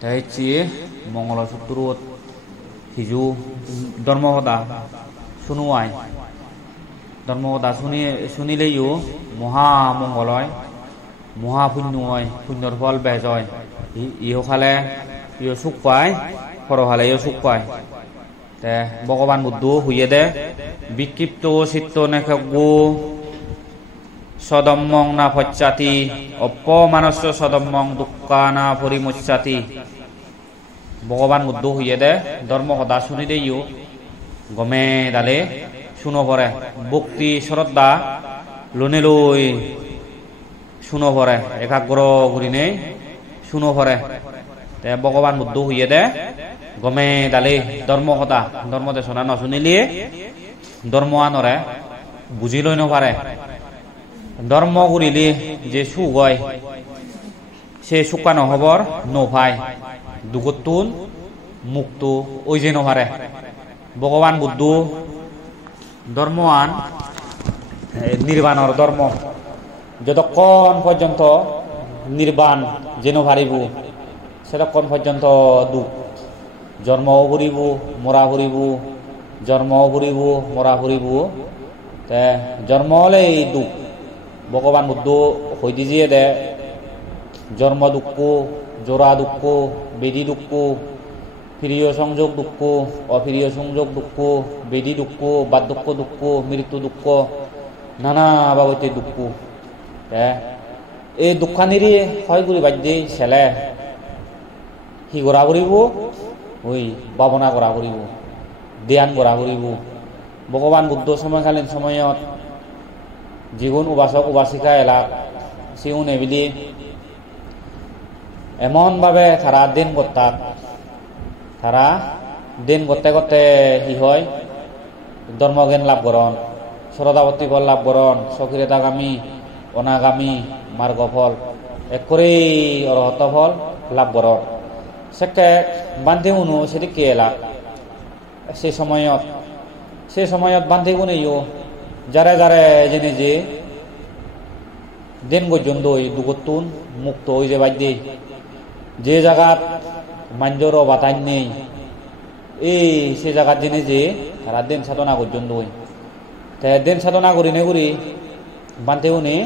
তাইছি মঙ্গলসূত্রত হিজু ধর্মকথা শুনুয়াই ধর্মকথা শুনিলেও মহামঙ্গল হয় মহাপুণ্য হয় পুণ্যর ফল বেজ হয় ইহকালে ইহ সুখ পায় পরকালে ইহ সুখ পায় তে ভগবান বুদ্ধ হইয়ে দে বিক্ষিপ্ত চিত্ত নেখগু সদম্মং না পশ্চাতি অপমানস্য সদম্মং দুঃখা না পরিমুচ্ছাতি ভগবান বুদ্ধ হইয়ে দে ধর্ম কথা শুনি দেইও গমে দালে শুনো পরে ভক্তি শ্রদ্ধা লনে লই শুনো পরে একাগ্র করি নেই শুনো পরে তে ভগবান বুদ্ধ হইয়ে দে গমে দালে ধর্ম কথা ধর্ম দেশনা নশুনিলিয়ে ধর্ম আনরে বুঝি লই নপারে ধর্ম করিলে যে সুখ হয় সে সুখা নহবর নভাই দুগতুন মুক্ত ওই যে নহারে ভগবান বুদ্ধ ধর্মআন নির্বাণর ধর্ম যতক্ষণ পর্যন্ত নির্বাণ যেন ভারিব সেতক্ষণ পর্যন্ত দুঃখ জন্মও ভরিব মরা ভরিব জন্মও ভরিব মরা ভরিব জন্ম হলে দুঃখ ভগবান বুদ্ধ হই দিয়ে দে জন্ম দুঃখ জোড়া দুঃখ বেদি দুঃখ প্রিয় সংযোগ দুঃখ অপ্রিয় সংযোগ দুঃখ বেদি দুঃখ বার্ধক্য দুঃখ মৃত্যু দুঃখ নানা বাবতে দুঃখ এই দুঃখানিরই হয় করি বাদ্যে ছেলে সি গড়া করিব ওই ভাবনা করা করিব ধ্যান করা করিব ভগবান বুদ্ধ সময়কালীন সময়ত যিগুণ উপাসক উপাসিকা এলাক সিগুণ এবিলি এমনভাবে তারা দিন করতাম তারা দিন করতে করতে কি হয় ধর্মজ্ঞান লাভ করন শ্রদ্ধাবর্তী ফল লাভ করন সক্রিয়তাগামী অনাগামী মার্গফল এক করেই অরহত ফল লাভ করন সেকে বান্ধি উনু সেদিকে এলাক সে সময়ত বান্ধি উনেও যারে যারে জেনে যে দিন পর্যন্ত দুগতুন মুক্ত হয়ে যে বাদ্যে যে জায়গাত মাঞ্জর বাতান নেই এই সে জায়গাত জেনে যে তারা দিন সাধনা পর্যন্ত দিন সাধনা করি নে করি বান্ধেও নে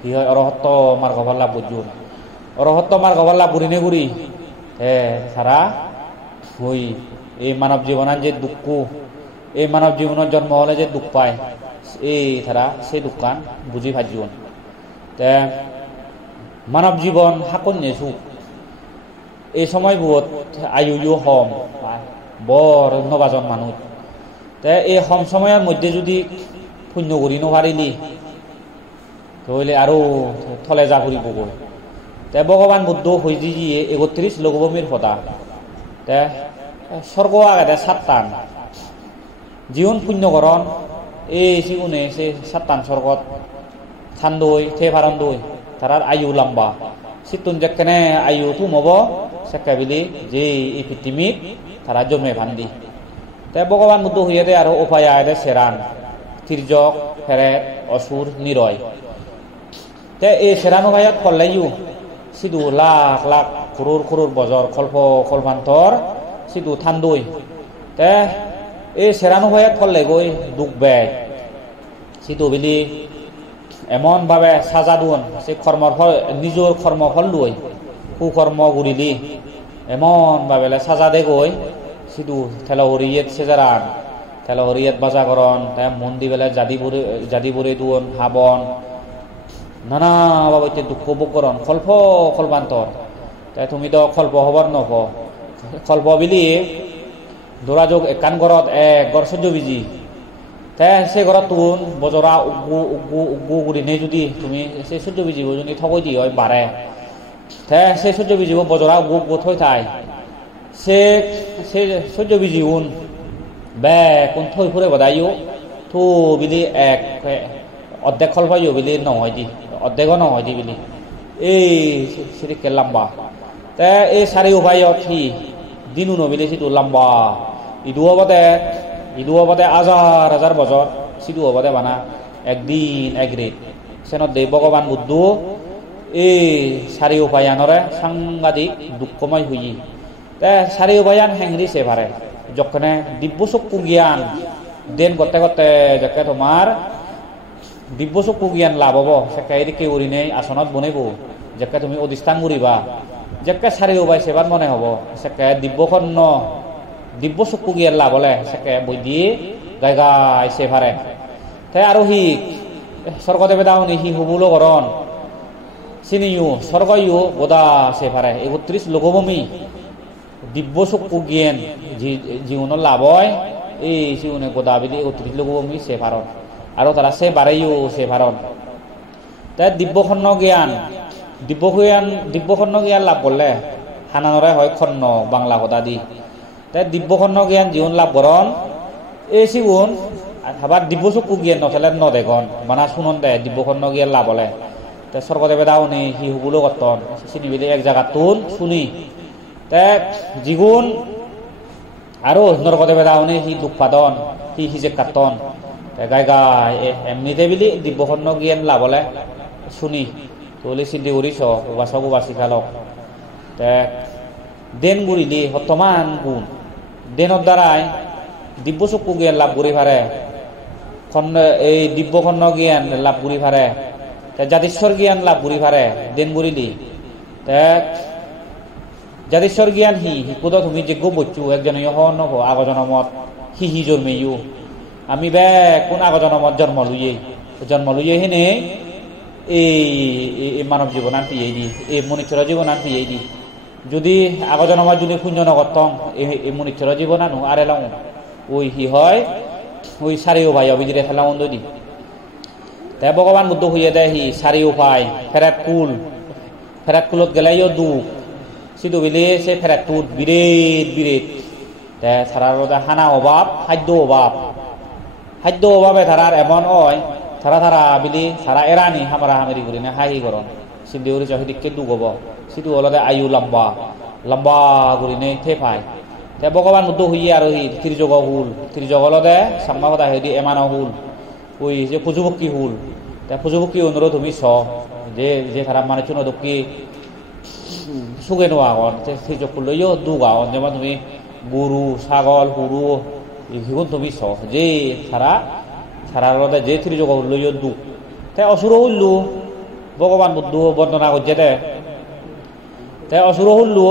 কি হয় অরহত্ত মার্গফল লাভ করছুন অরহত্ত মার্গফল লাভ করি নে করি তারা ওই এই মানব জীবনের যে দুঃখ এই মানব জীবনের জন্ম হলে যে দুঃখ পায় এই তারা সেই দুঃখান বুঝি ভাজন মানব জীবন হাকন্যে সুখ এই সময় বহুত আয়ু হম বর নবাজন মানুষ এই হম সময়ের মধ্যে যদি পুণ্য করি নপারিলি তাহলে আরো থলে যা ঘুরিব ভগবান বুদ্ধ হয়ে দিয়ে 31 লঘুভূমির হতা স্বর্গ আগে সাতটান জীবন পুণ্যকরণ এই সিগুনে সে সাতটান স্বর্গত থানদই থে ফারানদই তারার আয়ু লম্বা সিতুন যেখানে আয়ু তুমব সেকাবিলি যে এই পৃথিবীত তারা জমে ভান্দি ভগবান বুদ্ধ হইয়ে দে আর উপায় আয় সেরান তির্যক ফেরেত অসুর নিরয় এই সেরান উপায়ত করলেও সিধু লাখ লাখ করোর করোর বজর কল্প কল্পান্তর সিধু থানদই এই সেরান উপায়ত করলে গই দুঃখ ব্যয় সিধু বিলি এমন ভাবে সাজা দুন সে কর্মর ফল নিজের কর্মফল লই কুকর্ম গুরিলি এমন ভাবে সাজা দে গই সিধু ঠেলা হরিয়েত সেজারান ঠেলা হরিয়েত বাজা করন তাই মন্দির বেলা জাদি বরে দুন হাবন নানা বাবতে দুঃখ ভোগ করন কল্প কল্পান্তর তাই তুমি তো কল্প হবার নফ কল্প বিলি ধরা যোগ একান ঘরত এক গড় 14 বিজি সে ঘৰত তুন বজৰা উগু উগু উগু কৰি নে যদি তুমি সে 14 বিজি যদি ঠগৈ দি হয় বাৰে সে 14 বিজি বজরা উগু উগু থৈ থাই সে 14 বিজি উন বে কোন থৈ ফুৰে বদাইও থু বিলি এক অর্ধেক ফল পাইও বিলি নহয় দি অর্ধেকও নহয় দি বিলি এই সিরিকে লম্বা এই চাৰি উপায়ত সি দিনু নবিলি সিটো লম্বা ইদু হবদে হাজার হাজার বছর সিধু হবদে বানা একদিন এক রেত সেনত দে ভগবান বুদ্ধ এই চাৰিওপায়ানৰে সাংঘাতিক দুঃখময় হুই তে চাৰিওপায়ান হেংৰি সে পারে যখনে দিব্য চক্ষু জ্ঞান দেন গতে গতে যাকে তোমার দিব্য চক্ষু জ্ঞান লাভ হব সেকে এদিকে উড়ি নেই আসনত বনাইব যাকে তুমি অধিষ্ঠান করিবা যাকে চাৰিওপাই সেবার মনে হব সেকে দিব্য চক্ষু জ্ঞান লাভ হলে সেকে বই দিয়ে গাই গাই সে পারে তাই আৰু হি স্বর্গদেবে দাওনি হি হুবুলো গরণ চিনিও স্বর্গইও গোদা সে পারে 31 লোকভূমি দিব্য চক্ষু জ্ঞান জীবনের লাভ হয় এই জীবনে গোদা বিলি 31 লোকভূমি সে পারন আৰু তারা সে বাড়াইও সে পারন তাই দিব্যখন্ন জ্ঞান লাভ করলে হানানরে হয় খন্ন বাংলা কথা দি তাই দিব্যখন্ন জ্ঞান জীবন লাভ করন এই জীবন আবার দিব্য চক্ষু জ্ঞান নচলে নদেগন মানা শুনন দে দিব্যখন্ন জ্ঞান লাভ হলে তে স্বর্গদেবে দাওনি হি হুবুলো কতন চিনি বিলি এক জায়গা তুন শুনি তে জিগুন আৰু নরকদেবে দাওনি হি দুঃখ পাদন হি যে কাতন গাই গাই এমনিতে বিলি দিব্যখন্ন জ্ঞান লাভ হলে শুনি তোলে চিন্তি করিস বাসক বাসিকালক তে দেন গুড়িলি বর্তমান গুণ দেনের দ্বারাই দিব্য চক্ষু জ্ঞান লাভ করি পারে এই দিব্যখন্ন জ্ঞান লাভ করি পারে জাতিস্বর জ্ঞান লাভ করি পারে দেন গুড়িলি তে জাতিস্বর জ্ঞান হিকুদ তুমি যোগ্য বচ্চু একজন নব আগজনমত হি জন্মেইও আমি বে কোন আগজনমত জন্ম লুয়ে হেনে এই মানব জীবন আন পিয়ে দি এই মনুষ্যর জীবন আন পিয়ে দি যদি আগজনমত যদি পুণ্য নগতং এই মনুষ্যর জীবন আনো আর এলাম ওই হি হয় ওই চারিও ভাই অবিজিরে ফেলাম দি তাই ভগবান বুদ্ধ হইয়া দেয় হি চারিও ভাই ফেরাত কুলত গেলাইও দুঃখ সিধু বিলে সে ফেরাত তুত বিরেত তে সারার হানা অভাব খাদ্য অভাবে তারার এমন হয় তারা বিলি তারা এরানি হামারা হামেরি করি না হাই করন সিদ্ধি করি চাহিদিকে দুগব সিধু হলদে আয়ু লম্বা করি নেই থে পাই তে ভগবান বুদ্ধ হইয়ে আর ত্রিযোগ হলদে সাম্মা কথা হেদি এমান হুল ওই যে পুজুবক্কি হুল তে পুজুবক্কি অনুরোধ তুমি যে তারা মানে চুন দক্ষি সুগে নোয়া আগন ত্রিযোগ লইও দুগাওন যেমন তুমি গরু ছাগল হুরু হিগুন তুমি যে সারারদে যে ত্রিযোগ লইও দুঃখ তাই অসুর হইলু ভগবান বুদ্ধ বর্ণনা করছে তাই অসুর হইলু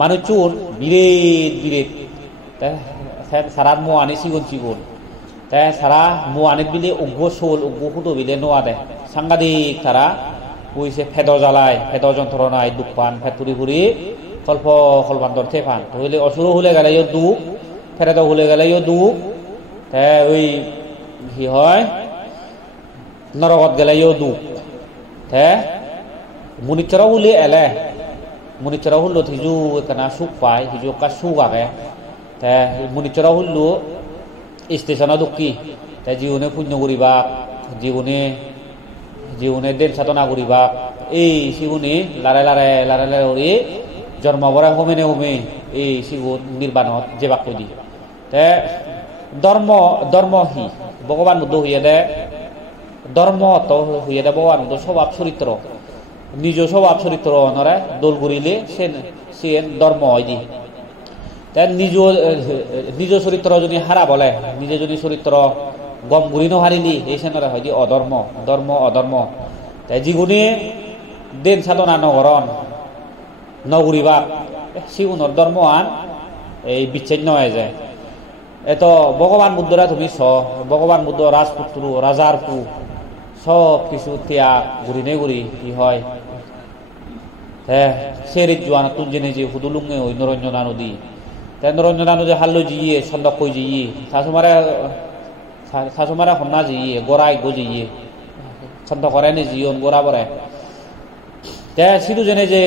মানুষ চুর বিরেত তাই সারাত মো আনি চিগুন তাই সারা মো আনিত বিলে উগ্র শোল উগ্র হুটো বিলে নোয়া দে সাংঘাতিক তারা কইছে ফেদ জ্বালায় ফেদ যন্ত্রণায় দুঃখ পান ফেদ ফুরি কল্পান্তর থে পান হইলে অসুর হলে গেলেও দুঃখ ফেরেদ হলে গেলেও দুঃখ তাই ওই কি হয় নরকত গেলেও দুঃখ তে মনুষ্যরা হুলে এলে মনুষ্যরা হুল্লো হিজু এখানে সুখ পায় হিজু একটা সুখ আগে তে মনুষ্যরা হুল্লো স্টেশনে দুঃখী তাই জীবনে পুণ্য করিবা জীবনে দেন সাধনা করিবা এই জীবনে লারে হরি জন্ম করে হোমে এই শিগুন নির্বাণত যে বাক্য দি তে ধর্ম হি ভগবান বুদ্ধ হইয়া দে ধর্ম তো হইয়া দে ভগবান বুদ্ধ স্বভাব চরিত্র নিজ স্বভাব চরিত্র নরে দোল ঘুরিলে সে ধর্ম হয় দি তাই নিজ চরিত্র যদি হারা বলে নিজে যদি চরিত্র গম ঘুরি নহারিলি এই সেনরে হয় দি অধর্ম তাই যিগুণে দেন সাধনা নগরণ নগরিবা সিগুণর ধর্ম আন এই বিচ্ছিন্ন হয়ে যায় এত ভগবান বুদ্ধরা তুমি ভগবান বুদ্ধ রাজপুত্র রাজার পু সব কিছু ত্যাগ ঘুরি কি হয় হ্যাঁ সেরিত জোয়ান তুন জেনে যে হুদুলুঙ্গে ওই নরঞ্জনা নদী তাই নরঞ্জনা নদী হাল্লো জিয়ে সন্দক কই জিয়ে শাশুমারা হন্না জিয়ে গোড়াই গো জিয়ে সন্ত করে নি জিয়ন গোড়া বরে তাই সিধু জেনে যে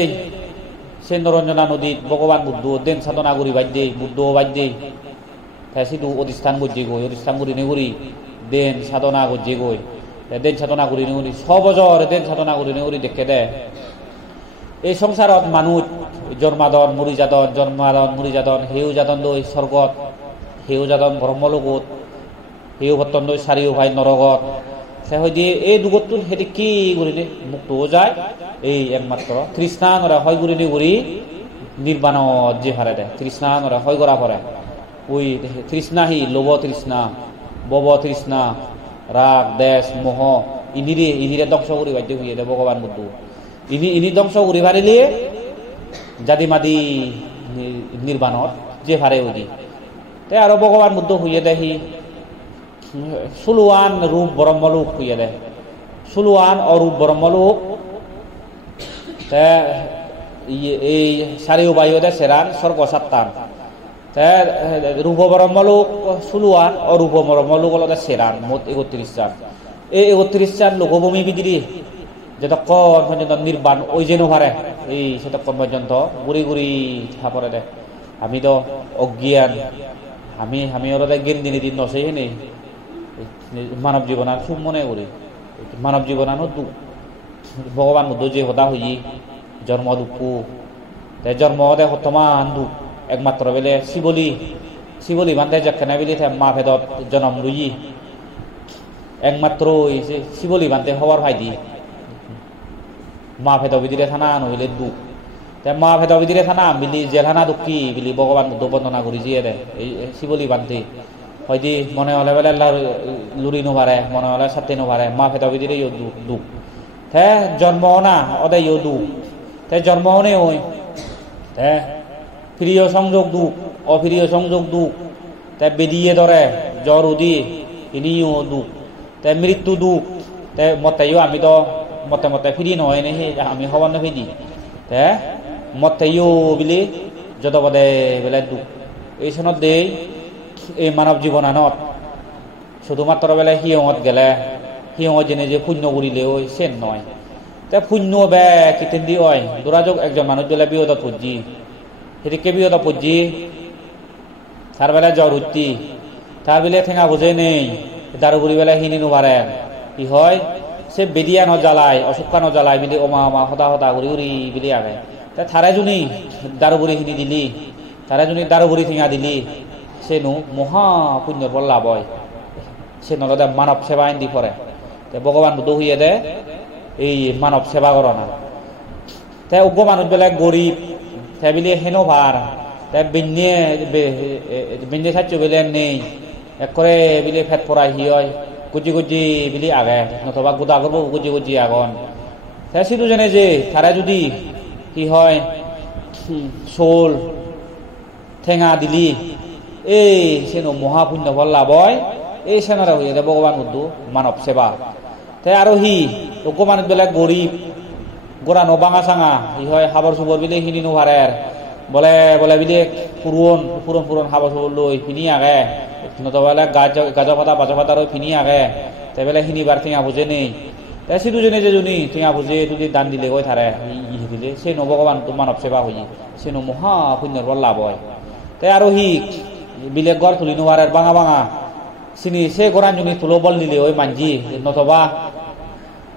সে নরঞ্জনা নদীত ভগবান বুদ্ধ দেন সাধনা করি বাদ্যে বুদ্ধ বাদ্যে তাই সিধু অধিষ্ঠান গজ্জে গই অধিষ্ঠান করি নেগুরি দেন সাধনা গজ্জে গই দেন সাধনা করি নেগুরি সবজর দেন সাধনা করি নেগুরি দেখে দে এই সংসারত মানুষ জন্মাদন মুড়িজাদন হেউ জাদন দই স্বর্গত হেউ জাদন ব্রহ্মলোকত হেউ ভত্তন দই চারিও ভাই নরগত সে হয় দিয়ে এই দুগতটো সেটি কি কৰি দিয়ে মুক্ত যায় এই একমাত্ৰ তৃষ্ণা নৰে হয় কৰি দি কৰি নিৰ্বাণত যে হাৰে দে তৃষ্ণা নৰে হয় কৰা পৰে ওই তৃষ্ণা হি লোভ তৃষ্ণা বব তৃষ্ণা রাগ দেশ মোহ ইনিরে ধ্বংস করি বাধ্য হইয়ে দে ভগবান বুদ্ধ ইনি ধ্বংস করি পারিলে জাতি মাদি নির্বাণত যে হারে উদি তে আর ভগবান বুদ্ধ হইয়ে দেখি সুলুয়ান রূপ ব্রহ্মলোক হইয়ে দে সুলুয়ান অরূপ ব্রহ্মলোক তে এই সারিও বায়ু দে সেরান স্বর্গ সাত্তান তে রূপ ব্রহ্মলোক সুলুয়ান অরূপ ব্রহ্মলোক হলো সেরান মোট ৩১ জন এই ৩১ জন লোকভূমি বিদিরি যতক্ষণ পর্যন্ত নির্বাণ ওই যেন পারে এই সেতক্ষণ পর্যন্ত গুড়ি গুড়ি পরে দে আমি তো অজ্ঞান আমি ওরা জ্ঞান দিনে দিন নসেই নেই মানব জীবনার খুব মনে করি মানব জীবনানো দুঃখ ভগবান বুদ্ধ যে হতা হই জন্ম দুঃখ তাই জন্ম দে বর্তমান দুঃখ একমাত্র বেলে শিবলি বান্ধে যেখানে বেলি মা ভেদত জন্ম লুই একমাত্র শিবলি বান্ধে হওয়ার ভাই দি মা ভেদ বিদিরে থানা নহিলে দুঃখ তাই মা ভেদ বিদিরে থানা মিলি জেলহানা দুঃখী বিলি ভগবান বুদ্ধ বন্দনা করি জিয়ে দে এই শিবলি বান্ধে হয়তো মনে হলে বেলে লুরি নোভারে মনে হলে সাথে নোভারে মা ভেদ বিদিরে দুঃখ হ্যাঁ জন্ম না ওদের দুঃখ তাই জন্ম নে ওই হ্যাঁ প্রিয় সংযোগ দুঃখ অপ্রিয় সংযোগ দুঃখ তাই বেদিয়ে ধরে জ্বর উদি ইনিও দুঃখ তাই মৃত্যু দুঃখ তাই মতেও আমি তো মতে ফিরি নহয় নে আমি হবার নফিদি হ্যাঁ মতেও বিলি যত পদে বেলে দুঃখ এই সনত দেই এই মানব জীবনানত শুধুমাত্র বেলে হিয়ঙত গেলে হিয়ঙত জেনে যে পুণ্য করিলে ওই সেন নয় তে পুণ্য বে কিতেন দি হয় দুরাযোগ একজন মানুষ বেলে বিপদত পড়ছি সেদিকে বিপদত পড়ছি তার বেলা জ্বর উঠতি তার বেলে ঠেঙা বোঝে নেই দারুগুড়ি বেলা হিনি নোবারে কি হয় সে বেদিয়া নজ্বালায় অসুখা নজ্বালায় বিলি অমা হতা ঘুরি উড়ি বিলি আগে তা থারে জুনি দারুগুড়ি হিনি দিলি তারা জুনি দারুগুড়ি ঠেঙা দিলি সে নু মহা পুণ্যর ফল লাভ হয় সে নলদে মানব সেবা আইন দি পরে ভগবান বুদ্ধ হইয়ে দে এই মানব সেবা করো না তাই উগ্র মানুষ বেলা গরিব তাই বিলি হেনো ভার তাই বেঞ্জে সাচ্য বেলে নেই এক করে বিলি ফেট পড়াই হি হয় গুজি বিলি আগে নতবা গোদা করবো গুজি আগন তাই সিধু জানে যে তারা যদি কি হয় শোল ঠেঙা দিলি এই সেন মহাপুণ্য ফল লাভ হয় এই সেনারা হইয়া দে ভগবান বুদ্ধ মানব সেবা তাই আর হি উগ্র মানুষ বেলা গরিব গোড়া নবাঙা চাঙা ই হয় হাবর চুবর বিলে হিনি নোভারে বলে বিলে পুরন হাবর চুবর লৈ ফিনি আগে নতবেলে গাজা পাতা বাজা পাতা রই ফিনি আগে তাই বেলে হিনিবার ঠেঙা বুঝে নেই তাই সিধুজনে যে জনী ঠেঙা বুঝে যদি দান দিলে গৈ থারে দিলে সে ভগবান তো মানব সেবা হই সে মহা পুণ্যর ফল লাভ হয় তাই আর হি বিলে গড় তুলি নোভারে বাঙা চিনি সে গোড়ান জনী তুলো বল দিলে ওই মানজি নতবা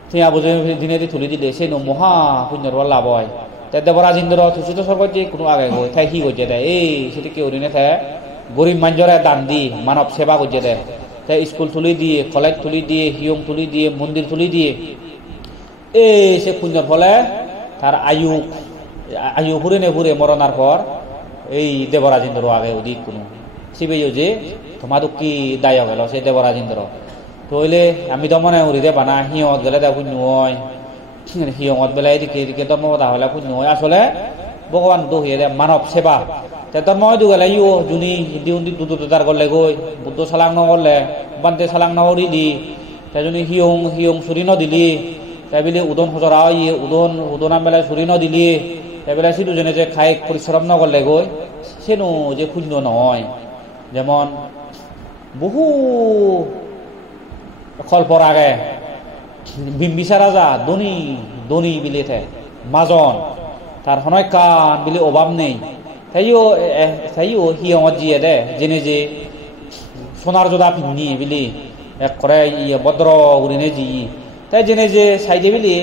ঠেঙা বুঝে দিনে দি তুলি দিলে সে মহা পুণ্যর ফল লাভ হয় তাই দেবরাজ ইন্দ্র তুচিত স্বর্গত যে কোনো আগে গৈ তাই কি গজে দেয় এই সেটি কেউ দিনে থাকে গরিব মানুষরে দান দি মানব সেবা গজে দেয় তাই স্কুল তুলি দিয়ে কলেজ তুলি দিয়ে হিয়ং তুলি দিয়ে মন্দির তুলি দিয়ে এই সে পুণ্যর ফলে তার আয়ু ঘুরে মরণার পর এই দেবরাজ ইন্দ্র আগে অধিক কোনো শিবেও যে তোমার কি দায় গেল সে দেবরাজ ইন্দ্র তইলে আমি তো মনে করি দেবা না হিয়ঙত গেলে দেখ পুণ্য হয় হিয়ঙত বেলা এদিকে ধর্মপতা হলে পুণ্য হয় আসলে ভগবান তো হইয়ে দে মানব সেবা ধর্ম হয়তো গেলে ইও জুনি দুদার করলে গই বুদ্ধ চালাং নকরলে বান্ধে চালাং নকরি দি তাই জনী হিয়ং চুরি নদিলি তাই বলে উদন সজরা উদন বেলা চুরি নদিলি তাই বেলা সিধুজনে যে খাই পরিশ্রম নকরলে গই সেনো যে পুণ্য নহয় যেমন বহু কল্পর আগে বিম্বিসার রাজা ধনী বিলে মাজন তার হনয় কান বিলে অভাব নেই তাইও হিয়ঙত জিয়ে দে জেনে যে সোনার জোদা পিন্নি বিলি এক করে ভদ্র উড়িনে জি তাই জেনে যে সাইডে বিলি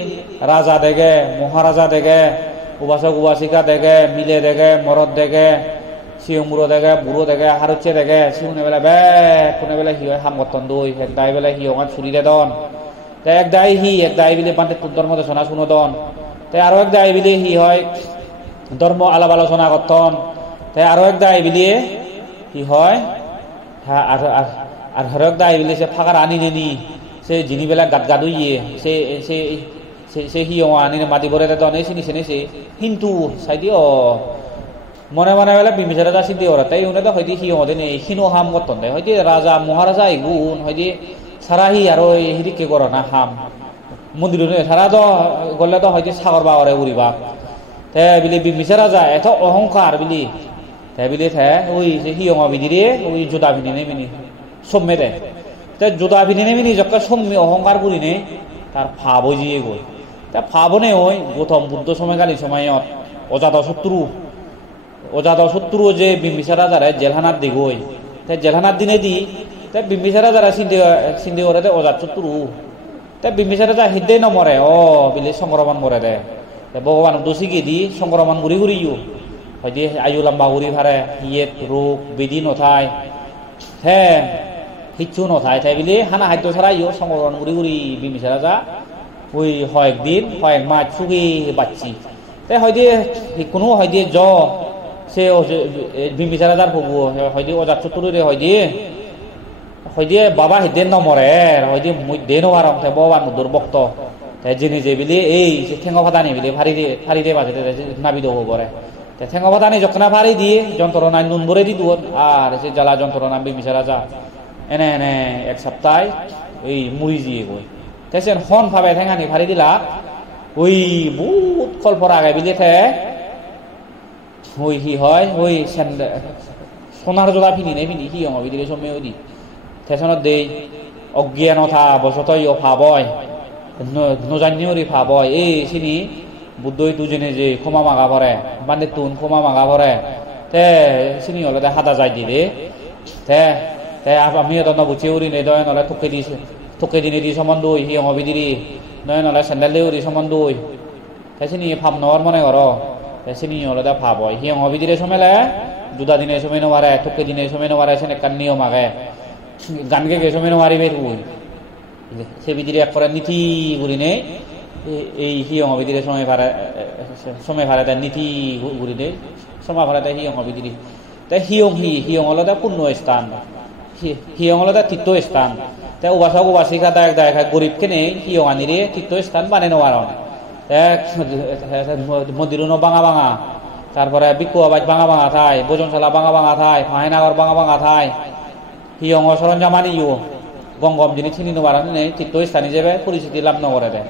রাজা দেখে মহারাজা দেখে উবাসক উবাসিকা দেখে মিলে দেখে মরদ দেখে শিয়মুড়ো দেখে বুড়ো দেখে হারুচে দেখে শিউনে বেলা কোনে বেলা হিয় হামগতন দই তাই বেলা হিয়ঙত চুরি দে দন তাই এক দায় বিলে বান্তে ধর্ম দেশনা শুনোদন তাই আরো এক দায় বিলে হয় ধর্ম আলাপ আলোচনা করতন তাই আরো এক দায় বিলিয়ে হয় আর হরক দায় বিলে সে ফাঁকার আনি নেনি সে জিনিবেলা গাদুইয়ে সে হিয়ং আনি মাটি ভরে দন এই চিনি চেনেছে কিন্তু চাইদি মনে বেলা বিমিচারা যা চিন্তি ওরা তাই উনি হয়তো হিয়ং নেই হিনো হাম করতন দেয় হয়তো রাজা মহারাজা এগুন হয়তো সারাহি আর হিরিকে করো না হাম মন্দির সারা তো গলে তো হয়তো সাগর বাগরে উড়িবা তে বিলি বিমিচারা যায় এত অহংকার বিলি তাই বিলি ওই হিয়ং বিদিরে ওই জোদা ভিনি নেমিনি সম্মে দেয় তে জোদা ভিনি নেমিনি যখন সম্মে অহংকার করি নে তার ভাব জিয়ে গই তা ভাবনে ওই গৌতম বুদ্ধ সময়কালীন সময়ত অজাত শত্রু যে বিম্বিসারা যারা জেলহানার দি গই তাই জেলহানার দিনে দি তাই বিম্বিসারা যারা চিন্তি করে অজাত শত্রু তাই বিম্বিসারা যা হৃদয় নমরে বিলে সংক্রমণ করে দে ভগবান দোষীকে দি সংক্রমণ ঘুরিও হয়তো আয়ু লম্বা ঘুরি ফারে হিয়েত রোগ বিধি নথায় হিচ্ছু নথায় তাই বিলে হানা খাদ্য ছাড়াইও সংক্রমণ ঘুরি বিম্বিসারা যা ওই কয়েকদিন কয়েক মাস চুকি বাচ্চি তাই হয়তো কোনো হয়তো সে বিম্বিসারা যার ভগু হয়তো অজাত শত্রুরে হয়তো বাবা হিদেন নমরে হয়তো দে নবার ভগবান মুদুর বক্ত তাই জেনে যে বিলি এই ঠেঙ্গ ফাটানি বিলি ফাড়ি দে বাজে নাবি দেবো পরে ঠেঙ্গ ফাটানি যখন ফাড়ি দিয়ে যন্ত্রণায় নুন ভরে দি দুন আর সে জ্বালা যন্ত্রণা বিম্বিসারা যা এনে এক সপ্তাহ ওই মুড়ি দিয়ে গই তাই সে হন ভাবে ঠেঙানি ফাড়ি দিলা ওই বহুত কল্পর আগে বিলি ওই হয় ওই সোনার জোড়া ফিনি নেই ফিনি হিয়ং বিদিরে সময় ওই দি ঠেসনত দেই অজ্ঞানতা বসতই ভাবয় নজান্যরি ভাবয় এই চিনি বুদ্ধই দুজনে যে ক্ষমা মাগা ভরে বান্ধে তুন ক্ষমা মাগা ভরে তে চিনি হলে হাতা যাই দিলে আমিও তখন বুঝে উড়ি নেই দয় নলে থকে দিনে দি সম্বন্ধ হিয়ং বিদিরি নয় নলে স্যান্ডেল দিয়ে উড়ি সম্বন্ধ তাই চিনি ভাব নর মনে কর চিনি হলে ভাব হয় হিয়ং বিদিরে সমেলে দুটা দিনে সময় নমারে থকে দিনে সময় নমারে সে কান নিয়ম আগে গান গে সময় নমারিবে তুই সে বিদিরে এক করে নীতি ঘুরি নেই এই হিয়ং বিদিরে সময় ভাড়া তাই নীতি ঘুরি নেই সময় ভাড়া তাই হিয়ং বিদিরি তাই হিয়ং হলো পূর্ণ স্থান হিয়ং হলো তীর্থ স্থান তাই উবাসক উবাসিকা এক দেখা গরিব কেনে হিয়ং আনিরে তীর্থ স্থান মানে নেওয়ার মন্দির ভাঙা তারপরে বিক্ষুয়াবাজ ভাঙা থাই ভোজনশালা ভাঙা থাই ফাহিনাগর ভাঙা থাই হিয়ং সরঞ্জাম আনিও গঙ্গম যিনি চিনি নেওয়ার নেই তীর্থ স্থান হিসেবে পরিচিতি লাভ নকরে দেয়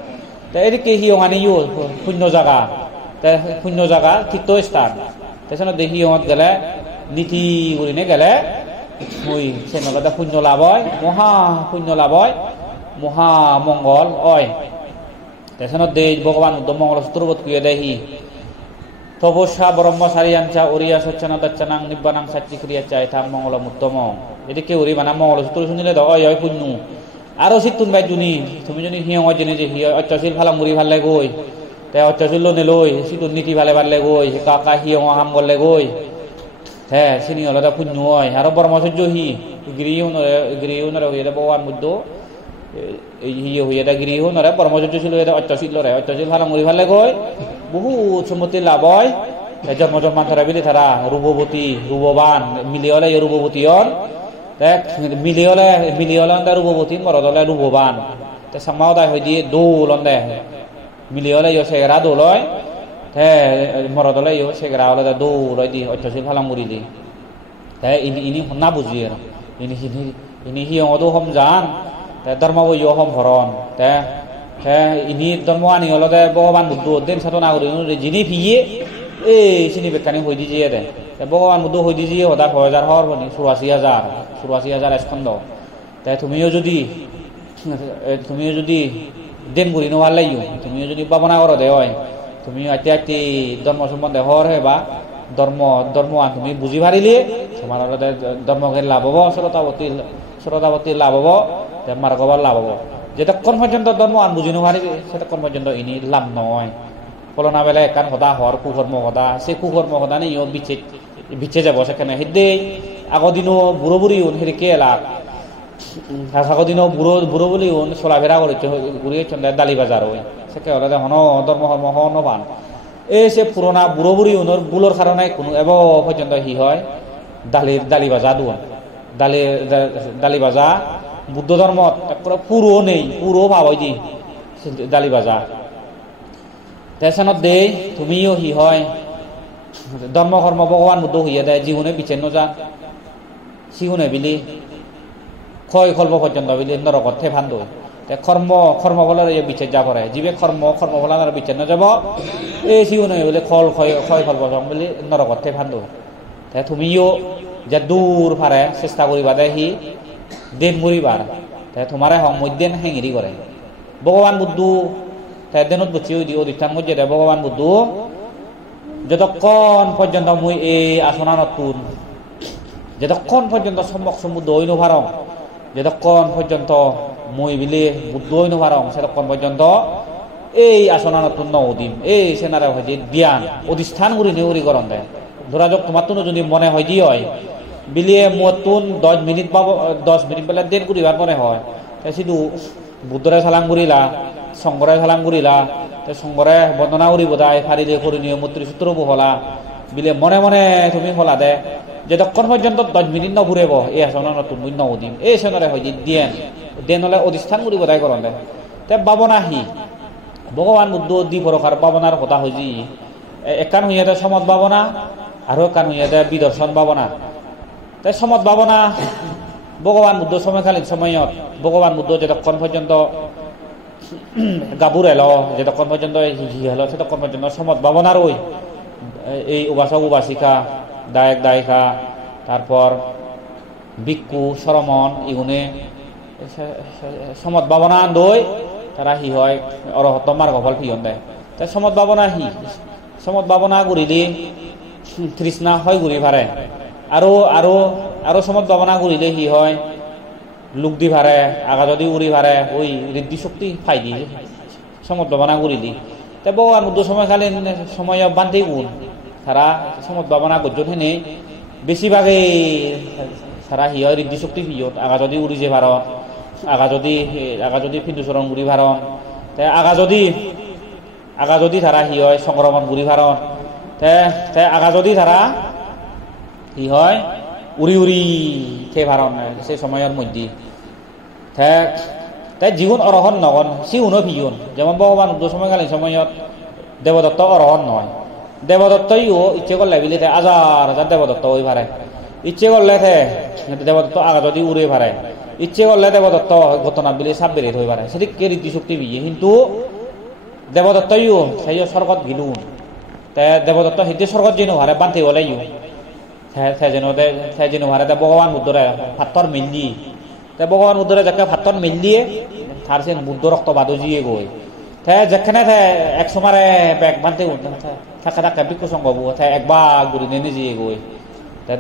তাই এদিকে হিয়ং আনিও শূন্য জায়গা তীর্থ স্থান তাছাড়া হিয়ঙত গেলে নীতি গুরিনে গেলে ওই সেনলতে শূন্য লাভ হয় শূন্য লাভ হয় মহামঙ্গল হয় তেসনত দে ভগবান উদ্ধব মঙ্গল সূত্রবোধ কুয়ে দেহি তপস্যা ব্রহ্মচারী আঞ্চা ওরিয়া সচ্চনা দচ্চনাং নিব্বানাং সাচ্চি ক্রিয়া চাই থাম মঙ্গলম উত্তম এদিকে ওরি বানা মঙ্গল সূত্র শুনিলে অয় পুণ্য আরো চিত্তুন বাই জুনি তুমি যদি হিয়ং জেনে যে হিয় অত্যশীল ফালা মুড়ি ভাল গই তাই অত্যশীল নেলই চিতুন নীতি ভালে গই কাকা হিয়ং হাম গলে গই চিনি হলে পুণ্য হয় আরো ব্রহ্মচর্য গৃহ ভগবান বুদ্ধ গৃহ নরে ব্রহ্মচর্য ছিল অত্যশীল ভালো মুড়ি ভালে গই বহু সম্মতি লাভ হয় জন্ম জন্মান্তরা বিলি তারা রূপবতী রূপবান মিলিয়লে রূপবতী মিলিয়লে রূপবতী মরদলে রূপবান সামাও দায় হয়ে দিয়ে দৌল মিলিয়লে সেগেরা দৌল হয় মরদলে সেগেরা হলে দৌল হয় দি অত্যশীল ভালো মুড়ি দি ইনি না বুঝিয়ে ইনি হিয়ঙতো হম জান ধর্ম বই হম ভরণ ইনি ধর্ম আনি হল ভগবান বুদ্ধ দিন সাধনা করি যিনি ফিয়ে এই চিনি বেকানি হয়ে দিয়ে দে ভগবান বুদ্ধ হয়ে দিয়ে সদা ৬০০০ হর বনি ৮৪,০০০ স্কন্ধ তাই তুমিও যদি দিন ঘুরি নোয়ার লাইও তুমিও যদি ভাবনা করো দে হয় তুমি আটি ধর্ম সম্বন্ধে হর হে বা ধর্ম তুমি বুঝি পারিলে তোমার ধর্মকে লাভ হব শ্রোতাবতী লাভ হব মার্গবার লাভ হব যেতক্ষণ পর্যন্ত ধর্ম আন বুঝি নোৱাৰিবে সেতক্ষণ পর্যন্ত ইনি লাভ নয় ফলনা বেলা একান সদা হর কুকর্ম সদা সে কুকর্ম সদা নেই বিচ্ছে যাব সেখানে হৃদয় আগৰ দিনো বুঢ়ো বুঢ়ী হেৰিকে লাভ হাসাকো দিনও বুড়ো বুড়ো বলি চলাফেরা করেছে ঘুরিয়ে চন্দ্র দালি বাজার ওই সে হলে হন ধর্ম কর্ম হন পান এই সে পুরোনা বুড়ো বুড়ি ওনার বুলোর কারণে কোনো এব পর্যন্ত হি হয় দালি বাজা দুন দালি বাজা বুদ্ধ ধর্ম পুরো নেই পুরো ভাবাই দি দালি বাজা তেসনত দে তুমিও হি হয় ধর্ম কর্ম ভগবান বুদ্ধ হইয়া দেয় জীবনে বিচ্ছিন্ন যা সিগুনে বিলি ক্ষয় কল্প পর্যন্ত বিলি নরকত ফেফান দই কর্মফলের বিচ্ছেদ যা পড়ে জীবে কর্মফলার বিচ্ছিন্ন যাব এই সিগুনে বলে ক্ষয় কল্প বলে নরকত ফেফান দই তুমিও যে দূর ফারে চেষ্টা করিবা দে হি দেন মরিবার তোমারে হং মধ্যেন হেঙিরি করে ভগবান বুদ্ধ দেনত বুঝি ওই অধিষ্ঠান মধ্যে দে ভগবান বুদ্ধ যতক্ষণ পর্যন্ত মুই এই আসনা নতুন যতক্ষণ পর্যন্ত সম্যক সমুদ্র হইন ভারং যতক্ষণ পর্যন্ত মই বিলে বুদ্ধ হইন ভারং সেতক্ষণ পর্যন্ত এই আসনা নতুন নদিম এই সেনারে হয়ে জ্ঞান অধিষ্ঠান করি নেউরি করন দেয় ধরা যাক তোমার তো যদি মনে হয় দি হয় বিলিয়ে মতুন 10 মিনিট বা 10 মিনিট বেলা দেন করিবার মনে হয় শুধু বুদ্ধরে সালাম করিলা সংগরে সালাম করিলা সংগরে বন্দনা করি বোধায় ফারি দিয়ে করি নিয়ে মূর্তি সূত্র হলা বিলে মনে মনে তুমি হলা দে যতক্ষণ পর্যন্ত 10 মিনিট নঘুরেব এই আসনা নতুন মুই নদিম এই সেনারে হয় দেন হলে অধিষ্ঠান করি বোধায় করন দে তে বাবনা হি ভগবান বুদ্ধ দি প্রকার বাবনার কথা হয়েছি একান হইয়া দে সমত বাবনা আর একান হইয়া দে বিদর্শন বাবনা তাই সমত ভাবনা ভগবান বুদ্ধ সময়কালীন সময়ত ভগবান বুদ্ধ যতক্ষণ পর্যন্ত গাবুর এলো যতক্ষণ পর্যন্ত হি হলো ততক্ষণ পর্যন্ত সমত ভাবনার ওই এই উপাসক উপাসিকা দায়ক দায়িকা তারপর ভিক্ষু শ্রমণ ইগুনে সমত ভাবনা দই তারা হি হয় অরহত মার্গ ফল ফিয়ন দেয় তাই সমত ভাবনা হি সমত ভাবনা ঘুরিলি তৃষ্ণা হয় ঘুরি ফারে আরো সমত ভাবনা করিলে হি হয় লোক দি ভারে আগা যদি উড়ি ভারে ওই ঋদ্ধি শক্তি ফাই দি সমত ভাবনা করিলি তাই ভগবান বুদ্ধ সময়কালীন সময় বান্ধে গুণ তারা সমত ভাবনা গর্জন হেনে বেশিরভাগে তারা হি হয় ঋদ্ধি শক্তি ফিয়ত আগা যদি উড়ি যে ভারত আগা যদি ফিন্দুচরণ গুড়ি ভারত তাই আগা যদি তারা হি হয় সংক্রমণ গুড়ি ভারত তাই আগা যদি তারা কি হয় উড়ি উড়ি খেয়ে ভারণ সেই সময়ের মধ্যে তাই জীবন অরহন নগন সিউনো ভিয়ন যেমন ভগবান উদ্ধ সময়কালীন সময়ত দেবদত্ত অরহন নয় দেবদত্তইও ইচ্ছে করলে বিলে হাজার হাজার দেবদত্ত ওই ভারে ইচ্ছে করলে দেবদত্ত আগা যদি উড়ে ভারে ইচ্ছে করলে দেবদত্ত ঘটনা বিলে সাপ বেড়ে হয়ে পারে সেটি কে রীতি শক্তি বিয়ে কিন্তু দেবদত্তইও সেই স্বর্গত গিলুন তাই দেবদত্ত হিতে স্বর্গত যেন হারে বান্ধে ওলাইও যেন হারে ভগবান বুদ্ধরে ভাতর মিলি তাই ভগবান বুদ্ধরে যাকে ভাতর মিলিয়ে তার সে বুদ্ধ রক্ত বাদু জিয়ে গই যেখানে এক সময় ব্যাগ বান্ধে থাকে বিক্ষু সঙ্গ একবার ঘুরি নেনে জিয়ে গই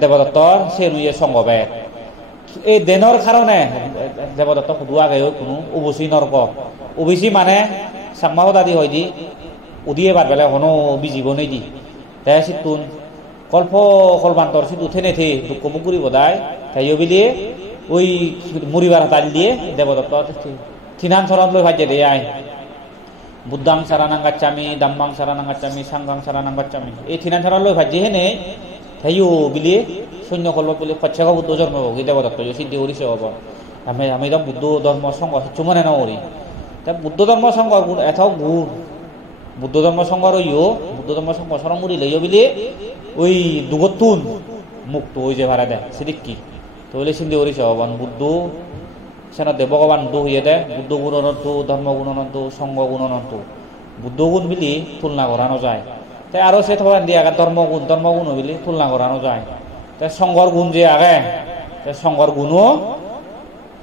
দেবদত্তর সে নুয়ে সঙ্গ ব্যাগ এই দেনৰ কারণে দেবদত্ত সুদুয়া গেও কোনো উবসি নরক উবিসি মানে চাকমাহত আদি হয় দি উদিয়ে বাদ বেলা হনো বিজিব নেই দি তাই সিতুন কল্পান্তর সিটু থেনে থে দুঃখ মুগুরি বোধায় তাইও বিলিয়ে ওই মুড়িবার হাতাল দিয়ে দেবদত্ত থিনান চরণ লৈ ভাজ্যে দিয়ে আয় বুদ্ধাং সারানাং গাচ্ছামি দাম্মাং সারানাং গাচ্ছামি সাংঘাং সারানাং গাচ্ছামি এই থিনান চরণ লৈ ভাজ্যে হেনে তাইও বিলিয়ে সৈন্য কল্প বলে পচ্ছাক বুদ্ধ জন্ম হোক দেবদত্ত সিদ্ধি করিছে হব আমি তো বুদ্ধ ধর্ম সংঘ সিচু মানে নরি তা বুদ্ধ ধর্ম সংঘ গুণ এটাও গুণ বুদ্ধ ধর্ম সংঘ রইও বুদ্ধ ধর্ম সংঘ সরম মুড়ি লইও বিলিয়ে ওই দুগতুন মুক্ত ওই যে ভাড়া দেয় সেদিক কি তো বলে সিদ্ধি করিছে হব বুদ্ধ সেনা দেব ভগবান বুদ্ধ হইয়ে দেয় বুদ্ধ গুণ অনন্ত ধর্ম গুণ অনন্ত সংঘ গুণ অনন্ত বুদ্ধ গুণ বিলি তুলনা করানো যায় তাই আরো সে থবান দিয়ে আগে ধর্মগুণ বিলি তুলনা করানো যায় তাই সংঘর গুণ যে আগে সংঘর গুণও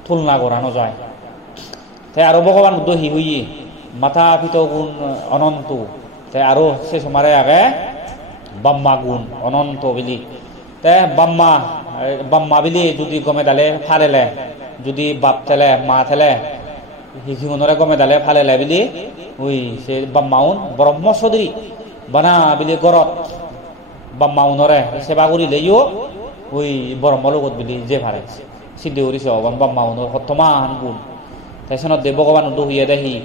তুলনা করানো যায় তাই আরো ভগবান বুদ্ধ হি হইয়ে মাথা পিত গুণ অনন্ত তাই আরো সে সময় আগে ব্রহ্মা গুণ অনন্ত বিলি তাই ব্রহ্মা বিলি যদি গমে দালে ফালেলে যদি বাপ থেলে মা থেলে সিংহরে গমে দালে ফালেলে বিলি ওই সে ব্রহ্মাউন ব্রহ্মসদী বানা বিলি গরত ব্রহ্মাউনরে সেবা করিলেও ওই ব্রহ্ম লগত বিলি যে ভারে সিদ্ধি করিস বাম্মা হতমান গুণ তাই সনত দে ভগবান উদ্দু হইয়া দেহি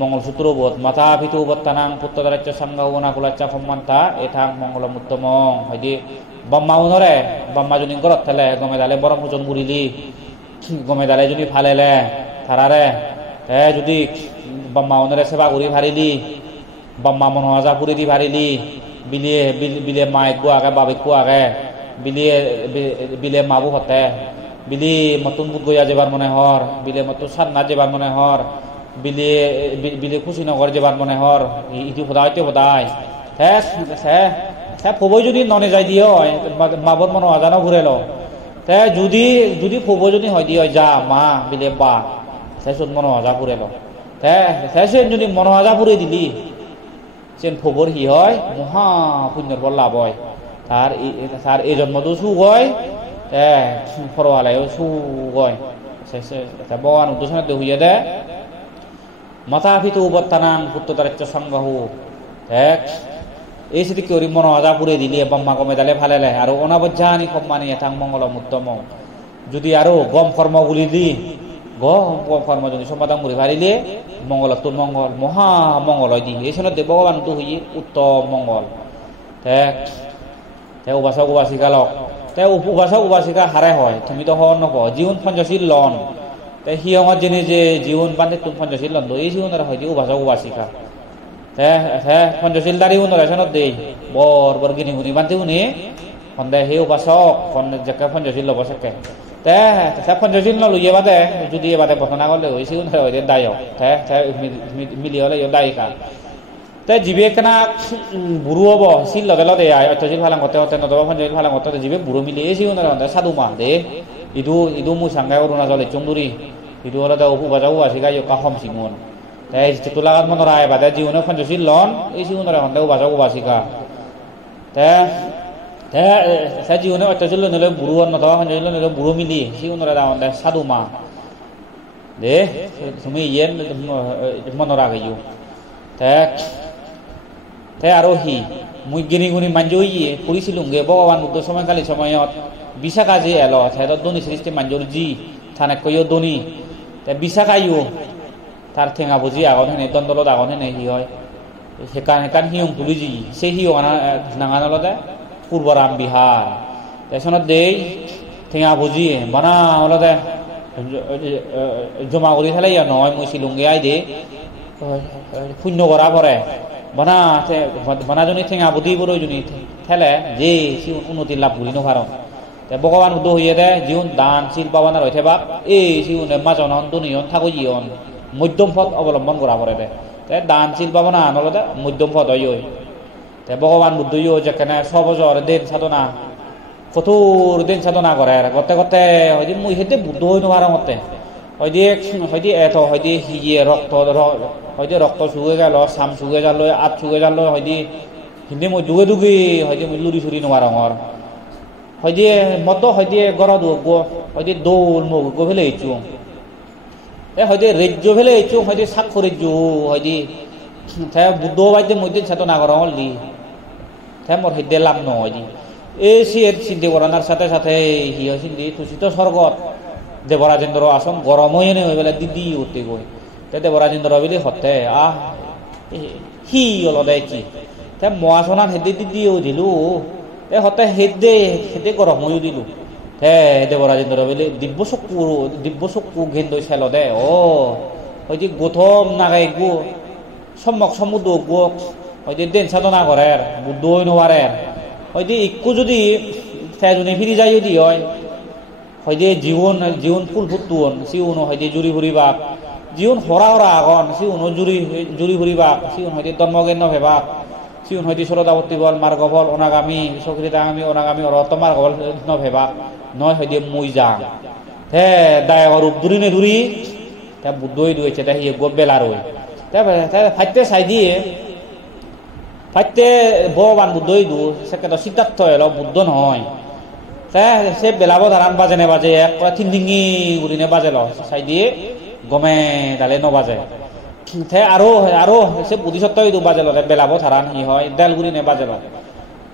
মঙ্গলসূত্র বোধ মাথা পিতু বত্তানাং পুত্রদারাচ্য সংঘাহ নাকুলাচ্চা সম্মানতা এথাং মঙ্গলম উত্তমং হয়দি বাম্মা উনরে বাম্মা যদি ঘরত থেলে গমে দালে বরম ওজন বুড়িলি গমে দালে যদি ফালেলে থারারে যদি বাম্মা উনরে সেবা করি ভারিলি বাম্মা মনোহাজা পুরি দি ভারিলি বিলিয়ে বিলে মাইক গো আগে বাবিক গো আগে বিলে মাবু হতে বিলি মতুন বুট গইয়া যেবার মনে হর বিলে মতুন সান্না যেবার মনে হর বিলে কুশিনগর যেবার মনে হর ইতি সদায় হ্যাঁ ফবই যদি ননে যাই দিয়ে হয় মাবর মনে আজানো ঘুরেল যদি ফবই যদি হয় দিয়ে যা মা বিলে বা সেসব মনে হাজা ঘুরেল সে যদি মনে হাজা ঘুরে দিলি সেন ফবর হি হয় মহা পুণ্যর বল লাভ হয় তার এই জন্মতো সুখ হয় ফরওয়ালায়ও সুখ হয় ভগবান উদ্দেশ্য হইয়া দে মাথা পিতু বত্তানাং পুত্রদারাচ্য সংঘাহ এই সেদিকে ওরি মন আজা পুরে দিলি বাম্মা গমে দালে ভালেলে আর অনাবজ্জানি সম্মানী এথাং মঙ্গলম উত্তম যদি আরো গম কর্ম বলি দি গম কর্ম যদি সম্পাদন করে পারিলে মঙ্গল তোর মঙ্গল মহা মঙ্গল হয় দি এই সনতে ভগবান তো হইয়ে উত্তম মঙ্গল উপাসক উপাসিকা লক উপাসক উপাসিকা হারে হয় তুমি তো হন নক জীবন পঞ্চশীল লন সিয়ঙত যেনে যে জীবন বান্ধে তুমি পঞ্চশীল লন এই জীবনের হয় উপাসক উপাসিকা পঞ্চশীল দাঁড়িয়ে উন্নত দেই বৰ গিনি গুনি বান্ধি শুনি সন্দেহ সেই উপাসক জেকে পঞ্চশীল ল'ব চাকে পঞ্চশীল নলুয়ে বাদে যদি বাদে বচনা করলে হয়েছে দায়ক মিলি হলে দায়িকা জীবে কেনা বুড়ো হব শিল লগে লগে অত্যশীল ফালাং হতে হতে নতবা পঞ্চশীল ফালাং হতে জীবে বুড়ো মিলি এই জীবনের সাধু মা দে ইদু মোৰ চাংগাই অৰুণাচল চুমদুৰি ইদু হলে উপাসক উপাসিকা কাহম সিঙন তুলাগাত মনৰ আয় বাদে জীবনে পঞ্চশীল লন এই জীবনের সন্দেহ উপাসক উপাসিকা জীবনে অত্যশীল নিলে বুড়ো নথবা পঞ্চশীল নিলে বুড়ো মিলি জীবনের সন্দেহ সাধু মা দে তুমি ইয়ে মনৰ আগেও আৰু সি মুই গিনি গুনি মাঞ্জইয়ে কৰিছিলোগে ভগৱান বুদ্ধ সময়কালী সময়ত বিশাখা যে এল সিহঁতৰ দনি সৃষ্টি মাঞ্জৰ যি থানেকৈও দনি বিশাখাইও তার ঠেঙা বুঝি আগন হেনে দণ্ডলত আগন হেনে হি হয় সেকান হিয়ং তুলি যি সেই হিয়ং নাঙানলতে পূর্বরাম বিহার তেসনত দেই ঠেঙা বুঝি বানা হলতে জমা কৰি ফেলাই নহয় মই শিলুংগে আই দে শূন্য কৰা পৰে বানাজনী ঠেঙা বুদ্ধি বৰজনী ঠেলে যে সি উন্নতি লাভ কৰি নভাৰ ভগৱান উদ্ধ হইয়ে দে যিন দান শিল পাবানার হৈ থেবাক এই সিউনে মাজন দুনিয়ন থাকো জিয়ন মধ্যম পথ অবলম্বন করা পড়ে দে দান শিল পাবনা আনলতে মধ্যম পথ হয় ভগবান বুদ্ধইও যেখানে সবজর দিন সাধনা কঠোর দিন সাধনা করে গতে গতে হয়তো মুই হেঁটে বুদ্ধ হই নোয়ার মতে হয়তো এত হয়তো হিয়ে রক্ত হয়তো রক্ত শুয়ে গেল সাম শুয়ে যাল আত শুয়ে যাল হয়তো হিন্দি মই দুগে দুগে হয়তো লুরি চুরি নোয়ার হয়তো মত হয়তো গড় হয়তো দৌল মগ গো ফেলে ইচ্ছু হয়তো রাজ্য ফেলে ইচ্ছু হয়তো সাক্ষর রাজ্য হয়তো বুদ্ধ বাইতে মধ্যে চেতনা করা হলি মোর হেদে লাভ নহয় এই চিন্তা করানোর সাথে সাথে হি চিন্তি তুষিত স্বর্গত দেবরাজেন্দ্র আসন গরম হয়ে নে হয়ে পেলে দিদি উঠতে গই দেবরাজেন্দ্র বলে হতে হি অলদে কি মহাসনাত হেদে দিদিও দিলু হতে হেদে গরম হয়ে দিলু দেবরাজেন্দ্র বলে দিব্য চকু ঘেন দই চাইল দে হয়তো গোথম নাগাই গো সম্যক সমুদ্র গো হয়তো দেন সাধনা করে বুদ্ধ হই নোয়ারে হয়তো একটু যদি তেজনী ফিরি যাই যদি হয় হয়তো জীবন ফুল ফুটুন সিউনো হয়তো জুড়ি ফুরিবাক জীবন হরা হরা আগন সিউনো জুড়ি ফুরিবাক সিউন হয়তো ধর্মজ্ঞান ভেবাক সিউন হয়তো সরদাবর্তী বল মার্গফল অনাগামী সকৃতাগামী অনাগামী অরহত মার্গফল নভেবাক নয় হয়তো মই যাং দায়গর রূপ দূরি নে দূরি বুদ্ধই দুয়েছে হিয়ে গো বেলার হই ফাইতে চাই দিয়ে ফাইতে ভগবান বুদ্ধই দু সেকে তো সিদ্ধার্থ এলো বুদ্ধ নহয় সে বেলাব ধারান বাজে নে বাজে এক তিন ডিঙি গুড়ি নে বাজে চাই দিয়ে গমে ডালে নবাজে আরো সে বুদ্ধিসত্ত্ব দু বাজে বেলাব ধারান হি হয় দেলগুড়ি নে বাজে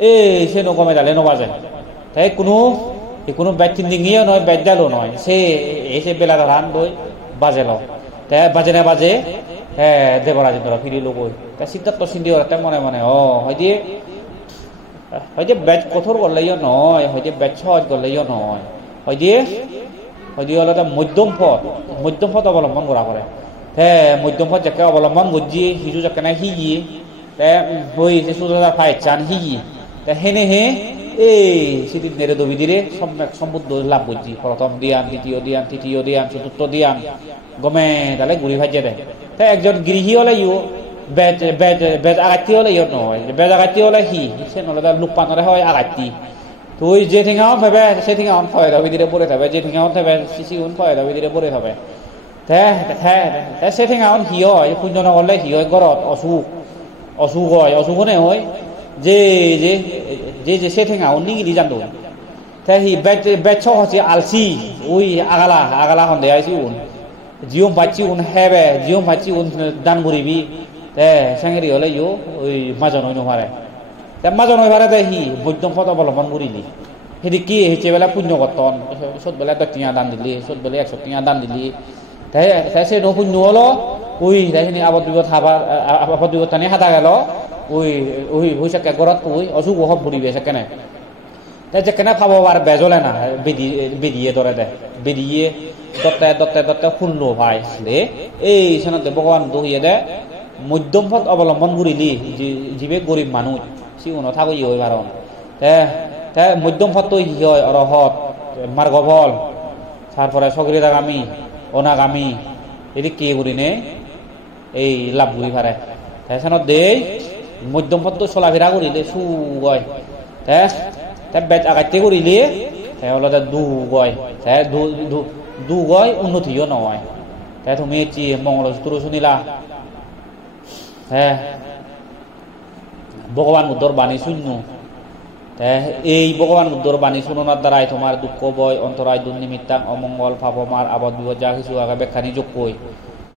এই সে গমে ডালে নবাজে কোনো কোনো ব্যাচ চিন্দিঙিও নয় ব্যাচ ডালও নয় সে এসে বেলা ধরান দই বাজে লো তে বাজে না বাজে দেবরাজেন্দ্র ফিরি লোক তা সিদ্ধার্থ সিন্ধি ওরা মনে মনে হয়তো ব্যাচ কঠোর করলেইও নয় হয়তো ব্যাচ সহজ করলেইও নয় হয়তো হলো মধ্যম পথ অবলম্বন করা করে মধ্যম পথ যাকে অবলম্বন করছি শিশু যাকে না হিগিয়ে হই যে সুযোগ ফাই চান হিগি হেনে হে এই সেদিন নেড়ে দবি দিলে সমৃদ্ধ লাভ করছি প্রথম দিয়ান দ্বিতীয় দিয়ান তৃতীয় দিয়ান চতুর্থ দিয়ান গমে তাহলে গুড়ি ভাজিয়ে দেয় তাই একজন গৃহী হলে ইউ বেজ আগাতি হলে ইয়ত নহয় বেজ আগাতি হলে সে নহলে তার লুকপানরে হয় আগাতি তুই যে ঠিঙাও ভাবে সে ঠিঙাও ফয় দাবি দিলে পড়ে থাকবে যে ঠিঙাও থাকবে সিসি ফয় দাবি দিলে পড়ে থাকবে সে ঠিঙাও সি হয় শূন্য নগরলে সি হয় ঘরত অসুখ হয় অসুখ নে হয় যে সে ঠিঙাও নিগিলি জানো তাই সি বেচ হচ্ছে আলসি ওই আগালা সন্দেহ আইসি উন জিওম বাচ্চি উন হেবে জিওম বাচ্চি উন দান করিবি সেঙ্গেরি হলে ইউ ওই মাজন হই নহারে মাজন হই পারে হি মধ্যম পথ অবলম্বন করিলি সেদি কি হেঁচে বেলা পুণ্য কর্তন চোদ্দ বেলা 10 টিয়া দান দিলি 14 বেলা 100 টিয়া দান দিলি তাই সে ন পুণ্য হলো ওই তাইখিনি আবদ বিপদ টানি হাতা গেল ওই চাকে গড়ত ওই অসুখ হব ফুরিবে সেকেনে তাই যেখানে খাব আর বেজলে না বেদিয়ে ধরে দে বেদিয়ে দত্তে শূন্য ভাই এই সেনাতে ভগবান দহিয়ে দে মধ্যম পথ অবলম্বন করিলি যিবে গরিব মানুষ সি উন থাকি হই কারণ মধ্যম পথ তো হি হয় অরহত মার্গফল তারপরে সক্রিয়তাগামী অনাগামী এটি কি করি নে এই লাভ ঘুরি পারে সেনত দেই মধ্যম পথ তো চলাফেরা করিলে সু গয় বেচ আগাইতে করিলে হলো দু গয় দু গয় উন্নতিও নয় তুমি মঙ্গলসূত্র শুনিলা ভগবান বুদ্ধর বাণী শূন্য এই ভগবান বুদ্ধর বাণী শুনানোর দ্বারাই তোমার দুঃখ বয় অন্তরায় দুর্নিমিত্তাং অমঙ্গল পাপমার আবদ বিপদ যা কিছু আগে ব্যাখ্যা নিযোগ কই